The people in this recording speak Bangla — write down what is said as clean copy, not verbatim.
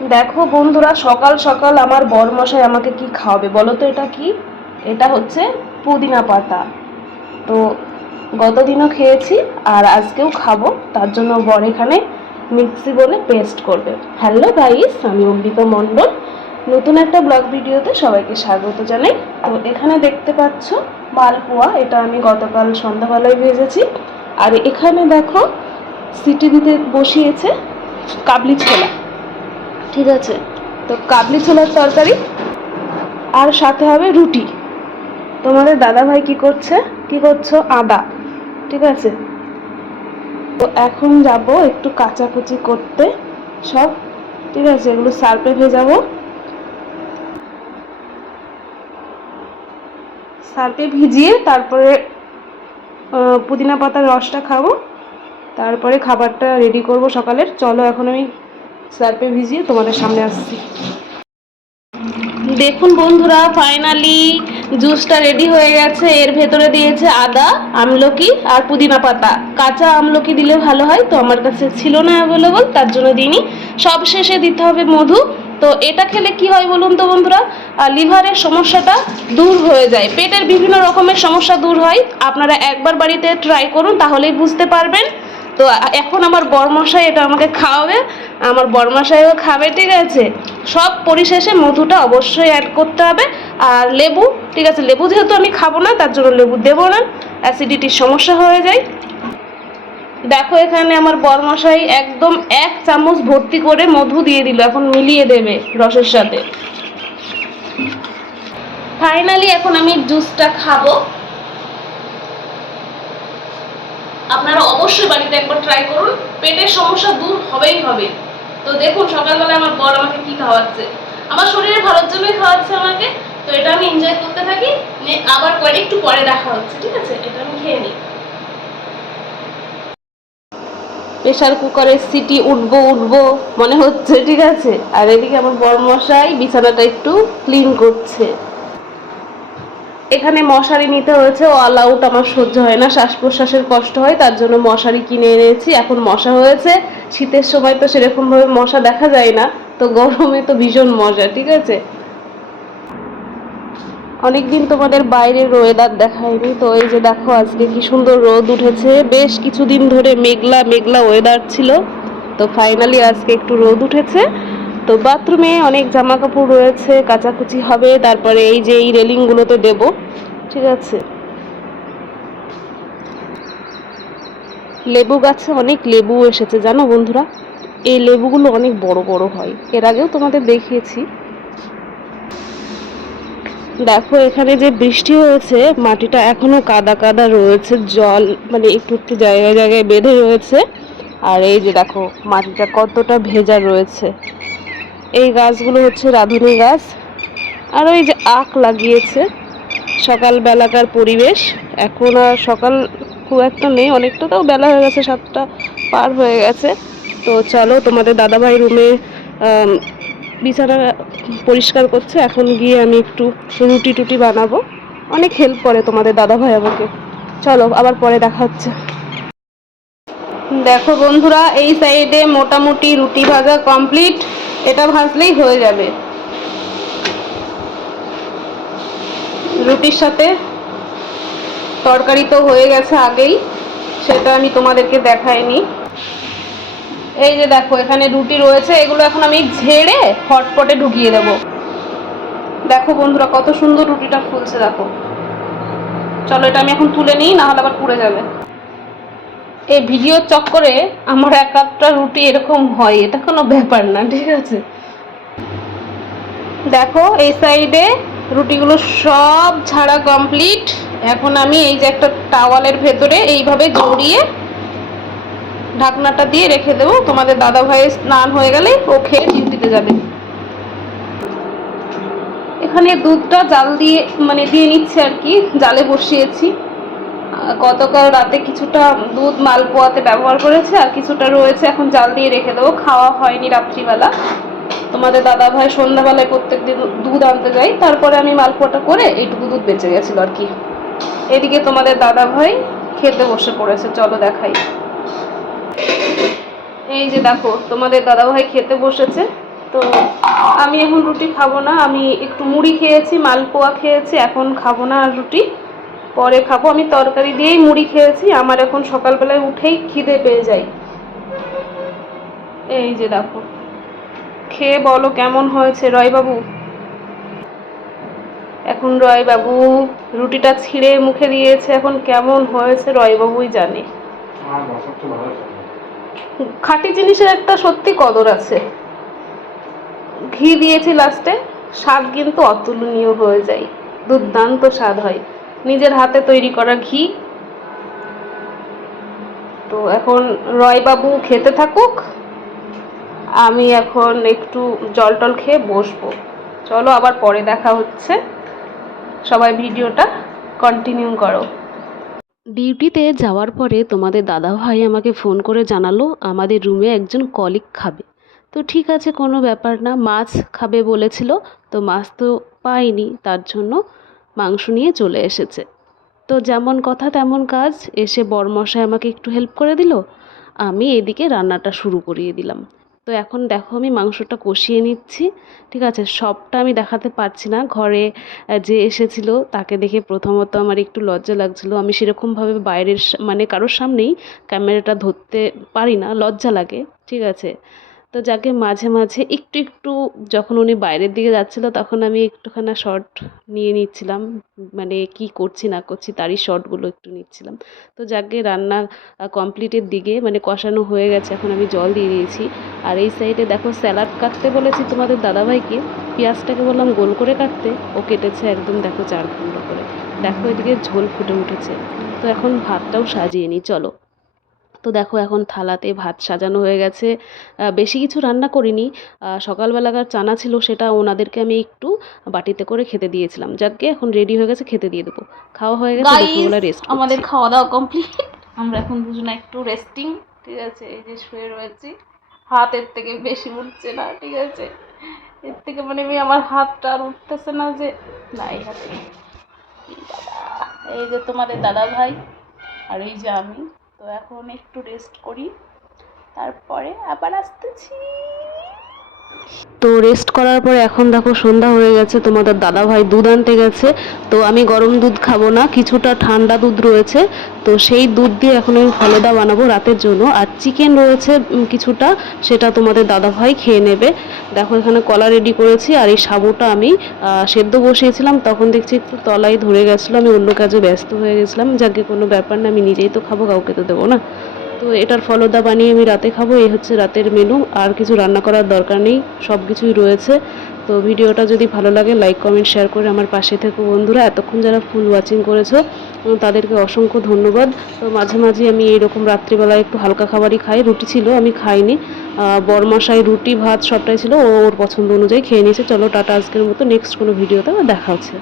দেখো বন্ধুরা, সকাল সকাল আমার বরমশাই আমাকে কি খাওয়াবে বলো তো? এটা কি? এটা হচ্ছে পুদিনা পাতা। তো গতদিনও খেয়েছি আর আজকেও খাবো, তার জন্য বর এখানে মিক্সি বলে পেস্ট করবে। হ্যালো গাইস, আমি অম্বিকা মণ্ডল, নতুন একটা ব্লগ ভিডিওতে সবাইকে স্বাগত জানাই। তো এখানে দেখতে পাচ্ছ মালপোয়া, এটা আমি গতকাল সন্ধ্যাবেলায় ভেজেছি। আর এখানে দেখো সিটি দিতে বসিয়েছে কাবলি ছোলা। ঠিক আছে, তো কাবলি ছোলার তরকারি আর সাথে হবে রুটি। তোমাদের দাদা ভাই কি করছে? কি করছো? আদা। ঠিক আছে, তো এখন যাব একটু কাচাকুচি করতে সব। ঠিক আছে, এগুলো সার্ফে ভেজাবো, সার্ফে ভিজিয়ে তারপরে পুদিনা পাতার রসটা খাবো, তারপরে খাবারটা রেডি করব সকালের। চলো এখন আমি সার্ফে ভিজিয়ে তোমাদের সামনে আসছি। দেখুন বন্ধুরা, ফাইনালি জুসটা রেডি হয়ে গেছে। এর ভেতরে দিয়েছে আদা, আমলকি আর পুদিনা পাতা। কাঁচা আমলকি দিলে ভালো হয়, তো আমার কাছে ছিল না অ্যাভেলেবল, তার জন্য দিইনি। সব শেষে দিতে হবে মধু। তো এটা খেলে কি হয় বলুন তো বন্ধুরা? লিভারের সমস্যাটা দূর হয়ে যায়, পেটের বিভিন্ন রকমের সমস্যা দূর হয়। আপনারা একবার বাড়িতে ট্রাই করুন, তাহলেই বুঝতে পারবেন। তো এখন আমার বরমশাই এটা আমাকে খাওয়াবে, আমার বরমশাইও খাবে। ঠিক আছে, সব পরিশেষে মধুটা অবশ্যই অ্যাড করতে হবে, আর লেবু। ঠিক আছে, লেবু যেহেতু আমি খাবো না, তার জন্য লেবু দেবো না, অ্যাসিডিটির সমস্যা হয়ে যায়। দেখো এখানে আমার বরমশাই একদম 1 চামচ ভর্তি করে মধু দিয়ে দিল, এখন মিলিয়ে দেবে রসের সাথে। ফাইনালি এখন আমি জুসটা খাবো। আপনারা অবশ্যই বাড়িতে একবার ট্রাই করুন, পেটের সমস্যা দূর হবেই হবে। তো দেখুন সকালবেলা আমার বর আমাকে কি খাওয়াচ্ছে, আমার শরীরের ভালোর জন্যই খাওয়াচ্ছে আমাকে। তো এটা আমি এনজয় করতে থাকি, আবার একটু পরে দেখা হচ্ছে। ঠিক আছে, এটা আমি খেয়ে নিই। প্রেশার কুকারের সিটি উঠবো উঠবো মনে হচ্ছে। ঠিক আছে, আর এদিকে আমার বরমশাই বিছানাটা একটু ক্লিন করছে। এখানে মশারি নিতে হয়েছে, অল আউট আমার সহ্য হয় না, শ্বাস প্রশ্বাসের কষ্ট হয়, তার জন্য মশারি কিনে এনেছি। এখন মশা হয়েছে, শীতের সময় তো সেরকমভাবে মশা দেখা যায় না, তো গরমে তো ভীষণ মজা। ঠিক আছে, অনেকদিন তোমাদের বাইরের ওয়েদার দেখায়নি, তো এই যে দেখো আজকে কি সুন্দর রোদ উঠেছে। বেশ কিছুদিন ধরে মেঘলা মেঘলা ওয়েদার ছিল, তো ফাইনালি আজকে একটু রোদ উঠেছে। তো বাথরুমে অনেক জামা কাপড় রয়েছে, কাচাকুচি হবে, তারপরে এই যে এই রেলিংগুলোতে দেব। ঠিক আছে, লেবু গাছে অনেক লেবু এসেছে জানো বন্ধুরা। এই লেবুগুলো অনেক বড় বড় হয়, এর আগেও তোমাদের দেখিয়েছি। দেখো এখানে যে বৃষ্টি হয়েছে, মাটিটা এখনো কাদা কাদা রয়েছে, জল মানে একটু একটু জায়গায় জায়গায় বেঁধে রয়েছে। আর এই যে দেখো মাটিটা কতটা ভেজা রয়েছে। এই গাছগুলো হচ্ছে রাঁধুনি গাছ। আর ওই যে আখ লাগিয়েছে। সকালবেলাকার পরিবেশ, এখন আর সকাল খুব একটা নেই, অনেকটা তাও বেলা হয়ে গেছে, 7টা পার হয়ে গেছে। তো চলো, তোমাদের দাদাভাই রুমে বিছানা পরিষ্কার করছে, এখন গিয়ে আমি একটু রুটি টুটি বানাবো। অনেক হেল্প করে তোমাদের দাদাভাই আমাকে। চলো আবার পরে দেখা হচ্ছে। দেখো বন্ধুরা, এই সাইডে মোটামুটি রুটি ভাজা কমপ্লিট, এটা ভাজলেই হয়ে যাবে। রুটির সাথে তরকারি তো হয়ে গেছে আগেই, সেটা আমি তোমাদেরকে দেখাইনি। এই যে দেখো এখানে রুটি রয়েছে, এগুলো এখন আমি ঝেড়ে হটপটে ঢুকিয়ে দেব। দেখো বন্ধুরা কত সুন্দর রুটিটা ফুলছে, দেখো। চলো এটা আমি এখন তুলে নিই, না হলে আবার পুড়ে যাবে। এই ভিডিওর চক্করে আমার এক একটা রুটি এরকম হয়, এটা কোনো ব্যাপার না। ঠিক আছে, দেখো এই সাইডে রুটিগুলো সব ছাড়া কমপ্লিট। এখন আমি এই যে একটা টাওয়ালের ভেতরে এইভাবে জড়িয়ে ঢাকনাটা দিয়ে রেখে দেবো। তোমাদের দাদা ভাইয়ের স্নান হয়ে গেলে ও খেয়ে ডিউটিতে যাবে। এখানে দুধটা জাল দিয়ে দিয়ে নিচ্ছে আর কি, জালে বসিয়েছি। গতকাল রাতে কিছুটা দুধ মালপোয়াতে ব্যবহার করেছে, আর কিছুটা রয়েছে, এখন জাল দিয়ে রেখে দেবো। খাওয়া হয়নি রাত্রিবেলা। তোমাদের দাদা ভাই সন্ধ্যাবেলায় প্রত্যেকদিন দুধ আনতে যাই, তারপরে আমি মালপোয়াটা করে এইটুকু দুধ বেঁচে গেছিল আর কি। এদিকে তোমাদের দাদা ভাই খেতে বসে পড়েছে, চলো দেখাই। এই যে দেখো তোমাদের দাদা ভাই খেতে বসেছে। তো আমি এখন রুটি খাবো না, আমি একটু মুড়ি খেয়েছি, মালপোয়া খেয়েছি, এখন খাবো না আর রুটি, পরে খাবো। আমি তরকারি দিয়েই মুড়ি খেয়েছি, আমার এখন সকালবেলায় উঠেই খিদে পেয়ে যায়। এই যে দেখো, খেয়ে বলো কেমন হয়েছে রয়বাবু। এখন রয়বাবু রুটিটা ছিঁড়ে মুখে দিয়েছে, এখন কেমন হয়েছে রয়বাবুই জানে। খাঁটি জিনিসের একটা সত্যি কদর আছে। ঘি দিয়েছি লাস্টে, স্বাদ কিন্তু অতুলনীয় হয়ে যায়, দুর্দান্ত স্বাদ হয়, নিজের হাতে তৈরি করা ঘি। তো এখন রয়বাবু খেতে থাকুক, আমি এখন একটু জল টল খেয়ে বসবো। চলো আবার পরে দেখা হচ্ছে, সবাই ভিডিওটা কন্টিনিউ করো। ডিউটিতে যাওয়ার পরে তোমাদের দাদাভাই আমাকে ফোন করে জানালো আমাদের রুমে একজন কলিগ খাবে। তো ঠিক আছে, কোনো ব্যাপার না, মাছ খাবে বলেছিল, তো মাছ তো পাইনি, তার জন্য মাংস নিয়ে চলে এসেছে। তো যেমন কথা তেমন কাজ, এসে বরমশাই আমাকে একটু হেল্প করে দিল, আমি এদিকে রান্নাটা শুরু করিয়ে দিলাম। তো এখন দেখো আমি মাংসটা কষিয়ে নিচ্ছি। ঠিক আছে, সবটা আমি দেখাতে পারছি না, ঘরে যে এসেছিল তাকে দেখে প্রথমত আমার একটু লজ্জা লাগছিল। আমি সেরকমভাবে বাইরের মানে কারোর সামনেই ক্যামেরাটা ধরতে পারি না, লজ্জা লাগে। ঠিক আছে, তো যাকে মাঝে মাঝে একটু একটু যখন উনি বাইরের দিকে যাচ্ছিলো তখন আমি একটুখানি শর্ট নিয়ে নিচ্ছিলাম, মানে কি করছি না করছি তারই শর্টগুলো একটু নিচ্ছিলাম। তো যাকে রান্না কমপ্লিটের দিকে, মানে কষানো হয়ে গেছে, এখন আমি জল দিয়ে দিয়েছি। আর এই সাইডে দেখো স্যালাড কাটতে বলেছি তোমাদের দাদাভাইকে, পেঁয়াজটাকে বললাম গোল করে কাটতে, ও কেটেছে একদম দেখো 4 খণ্ড করে। দেখো এদিকে ঝোল ফুটে উঠেছে। তো এখন ভাতটাও সাজিয়ে নিই চলো। তো দেখো এখন থালাতে ভাত সাজানো হয়ে গেছে। বেশি কিছু রান্না করিনি, সকালবেলাকার চানা ছিল সেটা ওনাদেরকে আমি একটু বাটিতে করে খেতে দিয়েছিলাম। যাকে এখন রেডি হয়ে গেছে, খেতে দিয়ে দেবো। খাওয়া হয়ে গেছে, দুপুরবেলা রেস্ট করছি। আমাদের খাওয়া দাওয়া কমপ্লিট, আমরা এখন দুজনে একটু রেস্টিং। ঠিক আছে, এই যে শুয়ে রয়েছি, হাত এর থেকে বেশি উঠছে না। ঠিক আছে, এর থেকে মানে আমার হাতটা আর উঠতেছে না, যে না এই হাতে। এই যে তোমাদের দাদা ভাই আর এই যে আমি। তো এখন একটু রেস্ট করি, তারপরে আবার আসতেছি। তো রেস্ট করার পরে এখন দেখো সন্ধ্যা হয়ে গেছে, তোমাদের দাদাভাই দুধ আনতে গেছে। তো আমি গরম দুধ খাবো না, কিছুটা ঠান্ডা দুধ রয়েছে, তো সেই দুধ দিয়ে এখন আমি ফলদা বানাবো রাতের জন্য। আর চিকেন রয়েছে কিছুটা, সেটা তোমাদের দাদাভাই খেয়ে নেবে। দেখো এখানে কলা রেডি করেছি, আর এই সাবুটা আমি সেদ্ধ বসিয়েছিলাম, তখন দেখছি একটু তলায় ধরে গেছিলো, আমি অন্য কাজে ব্যস্ত হয়ে গেছিলাম। যাকে কোনো ব্যাপার না, আমি নিজেই তো খাবো, কাউকে তো দেবো না। তো এটার ফলদা বানিয়ে আমি রাতে খাবো, এই হচ্ছে রাতের মেনু। আর কিছু রান্না করার দরকার নেই, সব কিছুই রয়েছে। তো ভিডিওটা যদি ভালো লাগে লাইক কমেন্ট শেয়ার করে আমার পাশে থেকো বন্ধুরা। এতক্ষণ যারা ফুল ওয়াচিং করেছো তাদেরকে অসংখ্য ধন্যবাদ। তো মাঝে মাঝে আমি এইরকম রাত্রিবেলায় একটু হালকা খাবারই খাই, রুটি ছিল আমি খাইনি, বরমশাই রুটি ভাত সবটাই ছিল, ও ওর পছন্দ অনুযায়ী খেয়ে নিয়েছে। চলো টাটা, আজকের মতো নেক্সট কোনো ভিডিওতে দেখা হচ্ছে।